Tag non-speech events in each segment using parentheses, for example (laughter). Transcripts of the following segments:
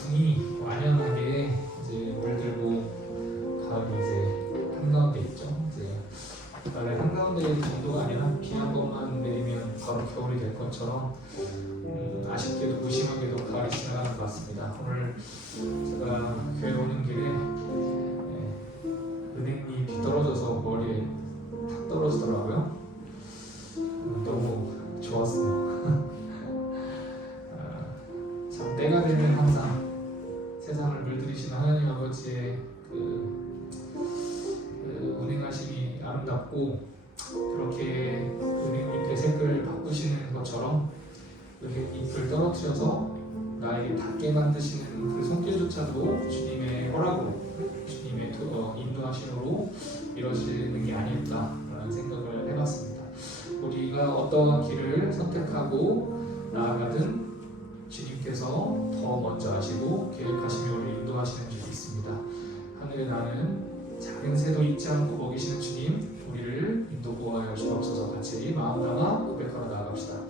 단풍이 완연하게 이제 물들고 가을이 이제 한가운데 있죠. 이제 원래 한가운데 정도가 아니라 비 한 번만 내리면 바로 겨울이 될 것처럼 아름답고 그렇게 은행잎의 색을 바꾸시는 것처럼 이렇게 잎을 떨어뜨려서 나에게 닿게 만드시는 그 손길조차도 주님의 허락으로 주님의 도- 어, 인도하심으로 이루어지는 게 아닐까라는 생각을 해봤습니다. 우리가 어떠한 길을 선택하고 나아가든 주님께서 더 먼저 하시고 계획하시며 우리 인도하시는 줄이 있습니다. 하늘에 나는 작은 새도 잊지 않고 먹이시는 주님 우리를 인도 보호하여 주옵소서 같이 마음 담아 고백하러 나아갑시다.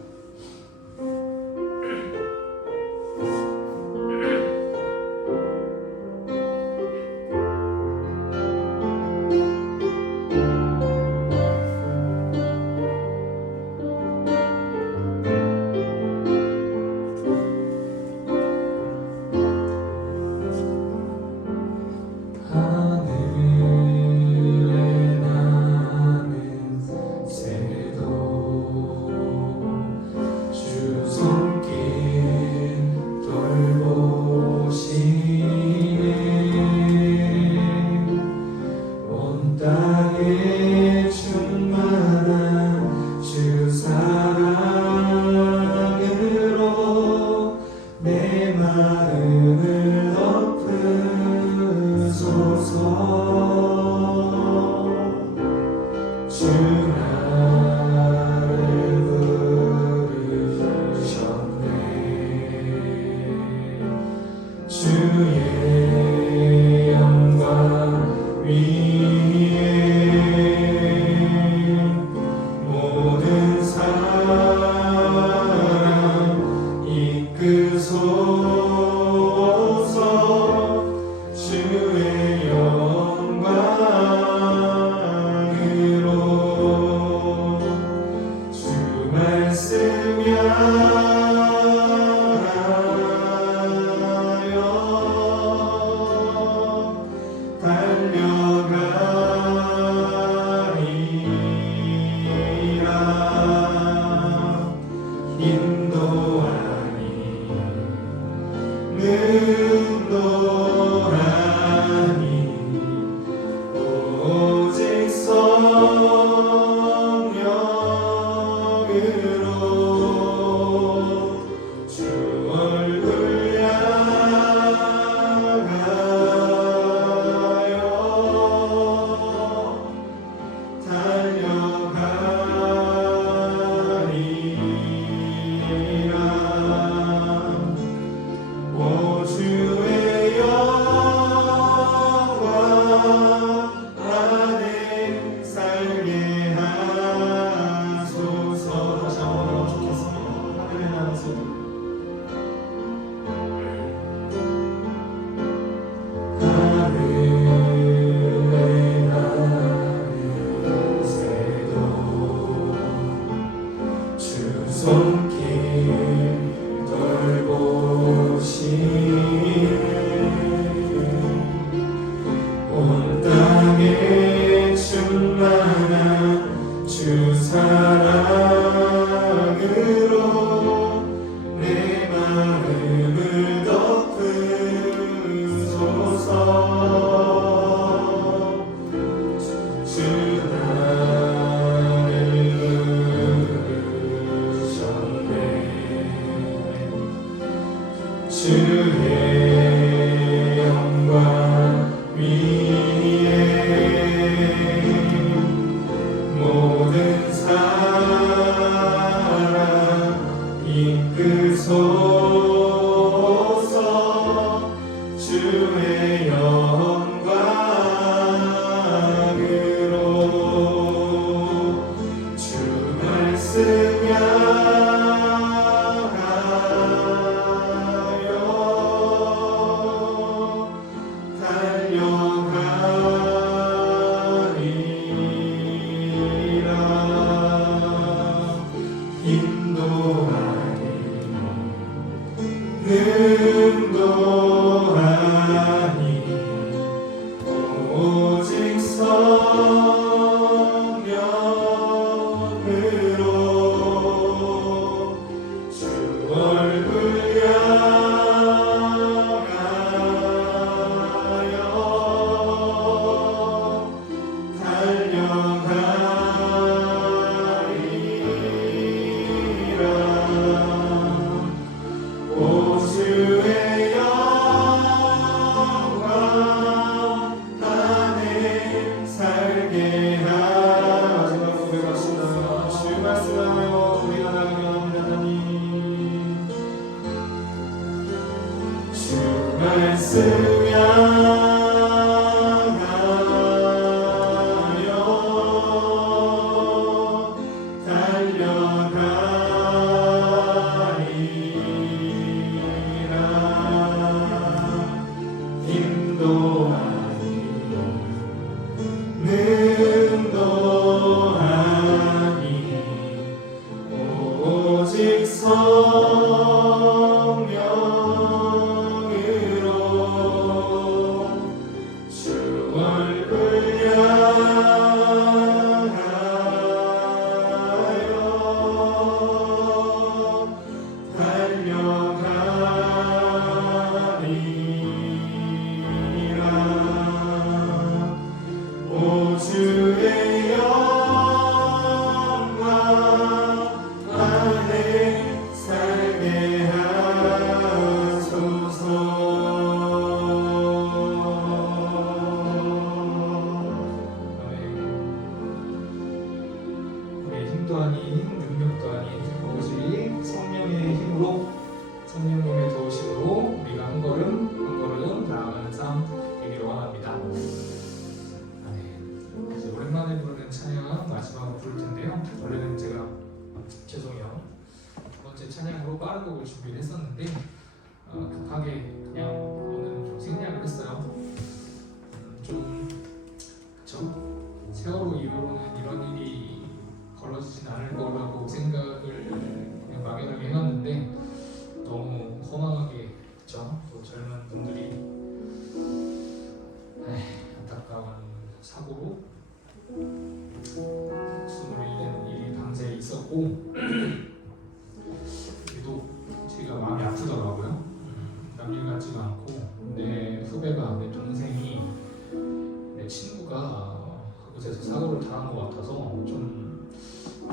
같아서 좀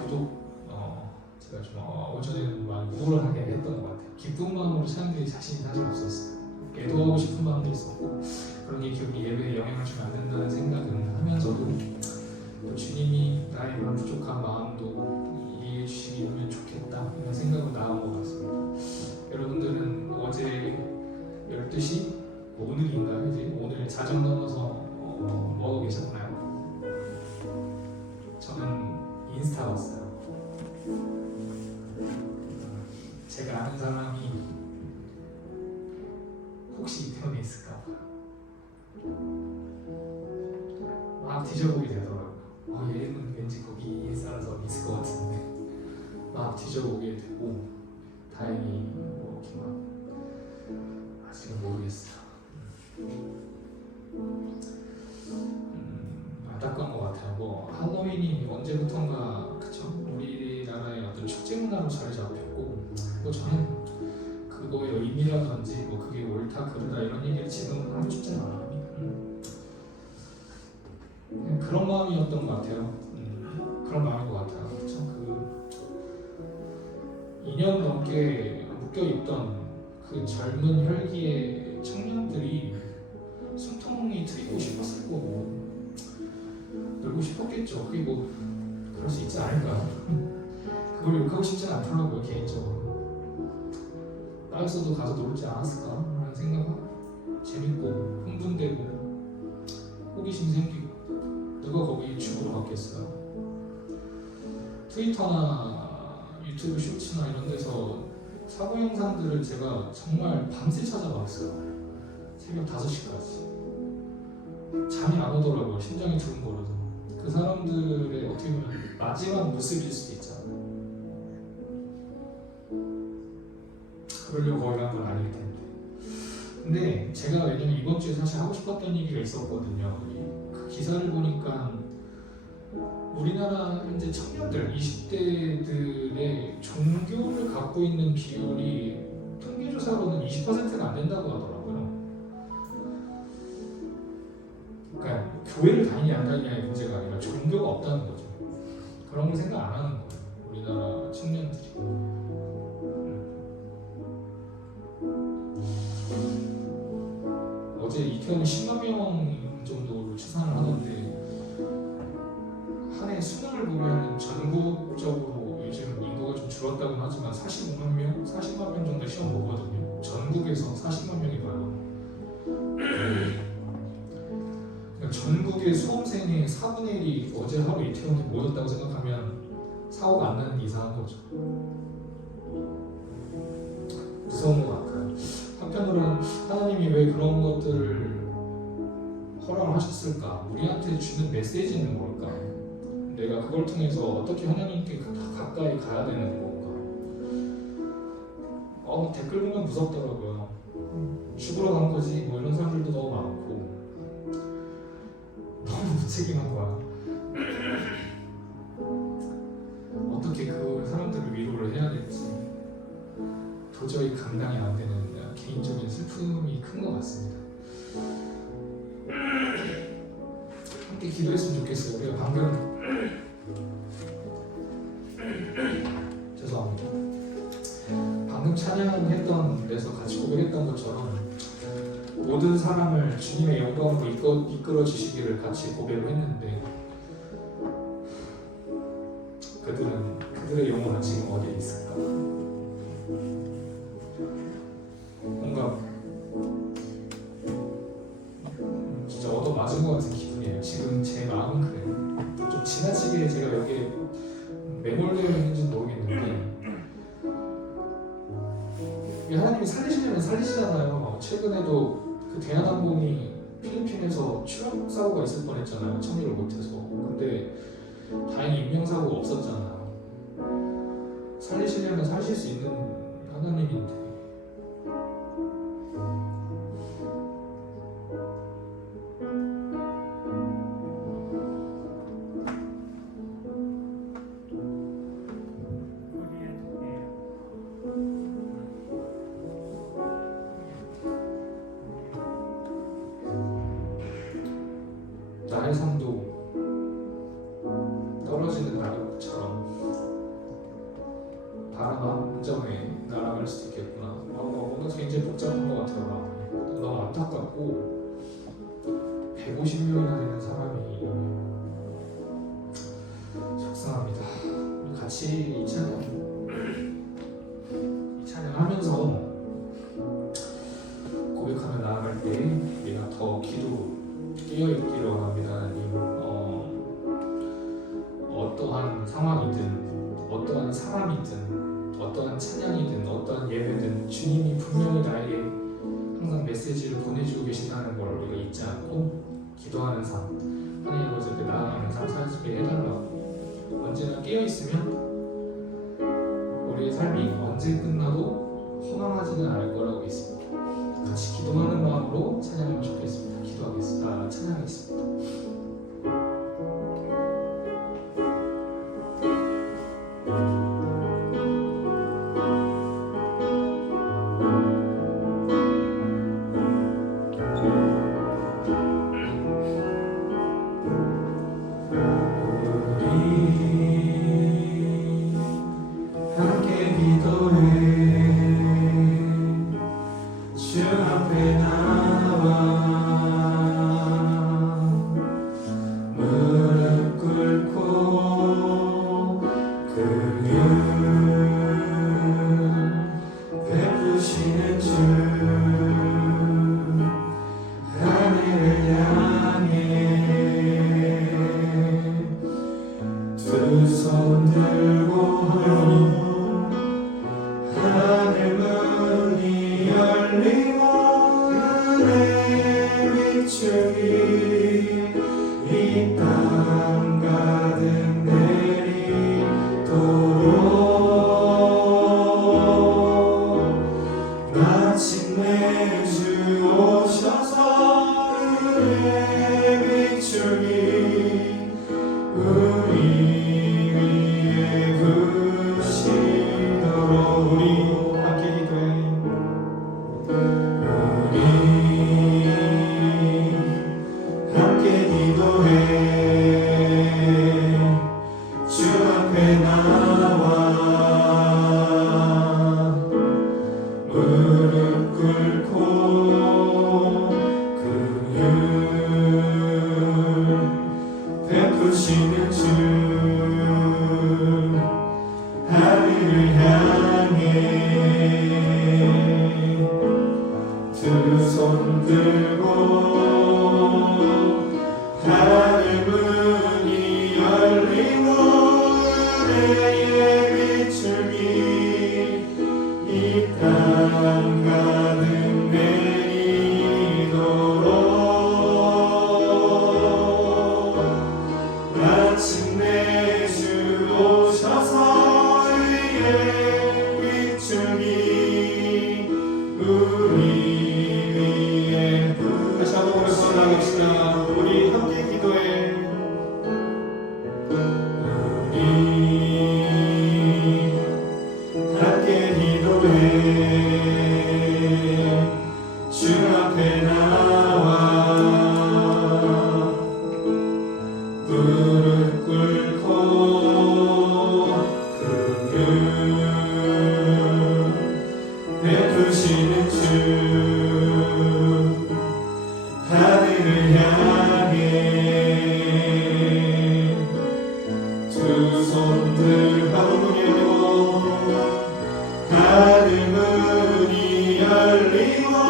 유독 어, 제가 좀 어, 어제는 많이 우울하게 했던 것 같아요. 기쁜 마음으로 사람들이 자신이 사실 없었어요. 애도하고 싶은 마음도 있었고 그런 게 결국 예배에 영향을 주면 안 된다는 생각을 하면서도 또 주님이 나의 그런 부족한 마음도 이해해 주시면 좋겠다 이런 생각으로 나온 것 같습니다. 여러분들은 어제 12시 오늘인가요? 이제 오늘 자정 넘어서 어, 뭐 하고 계셨나요? 저는 인스타 봤어요. 제가 아는 사람이 혹시 이태원에 있을까 봐. 막 뒤져보게 되더라고요. 어, 얘는 왠지 거기 인스타라서 있을 것 같은데 막 뒤져보게 되고 다행히 있던 그 젊은 혈기의 청년들이 숨통이 트이고 싶었을 거고 놀고 싶었겠죠. 그게 뭐 그럴 수 있지 않을까요? 그걸 욕하고 싶진 않더라고요 개인적으로. 나였어도 가서 놀지 않았을까 하는 생각하고 재밌고 흥분되고 호기심 생기고 누가 거기 죽으러 갔겠어요. 트위터나 유튜브 쇼츠나 이런 데서 사고 영상들을 제가 정말 밤새 찾아봤어요. 새벽 5시까지. 잠이 안 오더라고요. 심장이 두근거려서. 그 사람들의 어떻게 보면 마지막 모습일 수도 있잖아요. 그러려고 거기 간건 아닐 텐데. 근데 제가 왜냐면 이번 주에 사실 하고 싶었던 얘기가 있었거든요. 이- 그 기사를 보니까 우리나라 현재 청년들, 20대들의 종교를 갖고 있는 비율이 통계조사로는 20%가 안 된다고 하더라고요. 그러니까 교회를 다니냐 안 다니냐의 문제가 아니라 종교가 없다는 거죠. 그런 걸 생각 안 하는 거예요. 우리나라 청년들이. 어제 이태원이 10만 명 정도로 추산을 하던데 한해 수능을 보면 전국적으로 요즘 인구가 좀 줄었다고는 하지만 45만 명, 40만 명 정도 시험 보거든요. 전국에서 40만 명이 봐요. 그러니까 전국의 수험생의 4분의 1이 어제 하루 이태원에 모였다고 생각하면 사고가 안 나는 게 이상한 거죠. 무서운 것 같아요. 한편으로는 하나님이 왜 그런 것들을 허락을 하셨을까? 우리한테 주는 메시지는 뭘까? 내가 그걸 통해서 어떻게 하나님께 가까이 가야 되는 건가? 어, 댓글 보면 무섭더라고요. 음. 죽으러 간 거지 뭐 이런 사람들도 너무 많고 (laughs) 너무 무책임한 거야. (clears throat) 어떻게 그 사람들을 위로를 해야 될지 도저히 감당이 안 되는 개인적인 슬픔이 큰 것 같습니다. (clears throat) 함께 기도했으면 좋겠어요. 우리가 방금 죄송합니다. 방금 찬양했던 데서 같이 고백했던 것처럼 모든 사람을 주님의 영광으로 이끌, 이끌어 주시기를 같이 고백을 했는데 그들은 그들의 영혼은 지금 어디에 있을까? 추락사고가 있을 뻔했잖아요. 참여를 못해서. 근데 다행히 인명사고가 없었잖아요. 살리시려면 살실 수 있는 하나님인데 나의 삶도 있으면 우리의 삶이 언제 끝나도 허망하지는 않을 거라고 믿습니다. 같이 기도하는 마음으로 찬양하면 좋겠습니다. 기도하겠습니다. 찬양하겠습니다. To. 열리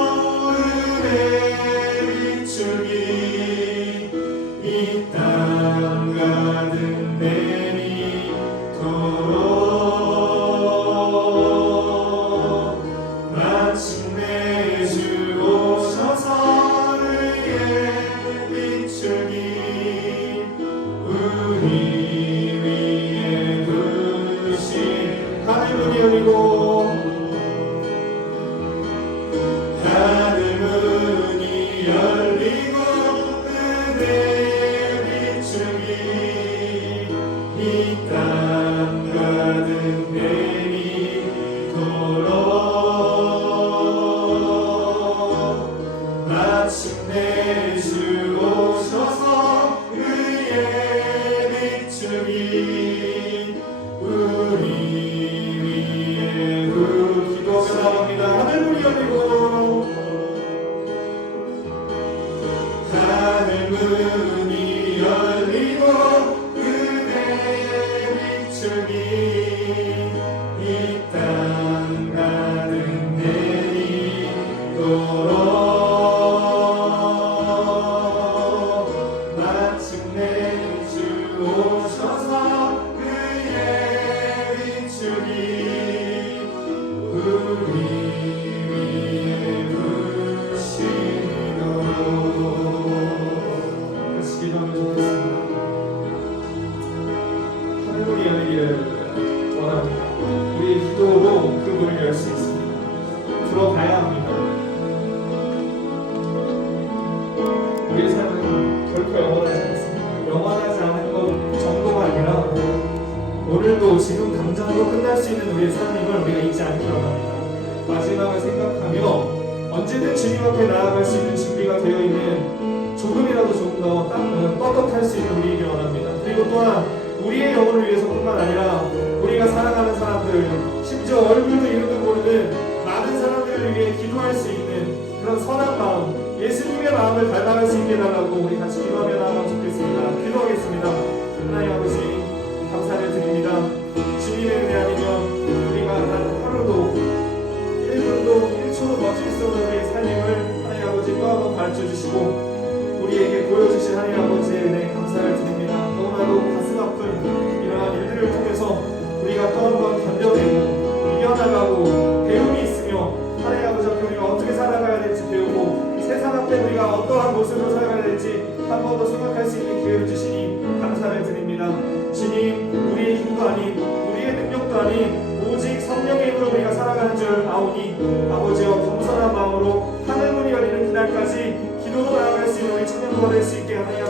들어가야 합니다 우리의 삶은 결코 영원하지 않습니다 영원하지 않은 것 정도가 아니라 오늘도 지금 당장으로 끝날 수 있는 우리의 삶임을 우리가 잊지 않기로 합니다. 마지막을 생각하며 언제든 주님 앞에 나아갈 수 있는 준비가 되어 있는 조금이라도 조금 더 딱, 어, 떳떳할 수 있는 우리이기 원합니다. 그리고 또한 우리의 영혼을 위해서뿐만 아니라 우리가 사랑하는 사람들, 심지어 얼굴도 이름도 모르는 사람들을 위해 기도할 수 있는 그런 선한 마음, 예수님의 마음을 닮아갈 수 있게 해달라고 우리 같이 기도하며 나아가면 좋겠습니다. 기도하겠습니다. 하나님 아버지 감사를 드립니다. 주님의 은혜 아니면 우리가 단 하루도 1분도 1초도 멋질 수 없는 우리의 삶임을 하나님 아버지 또 한번 가르쳐 주시고 감사를 드립니다. 주님, 우리의 힘도 아닌 우리의 능력도 아닌 오직 성령의 힘으로 우리가 살아가는 줄 아오니 아버지와 겸손한 마음으로 하늘 문이 열리는 그날까지 기도로 나아갈 수 있는 우리 청년도가 될 수 있게 하나님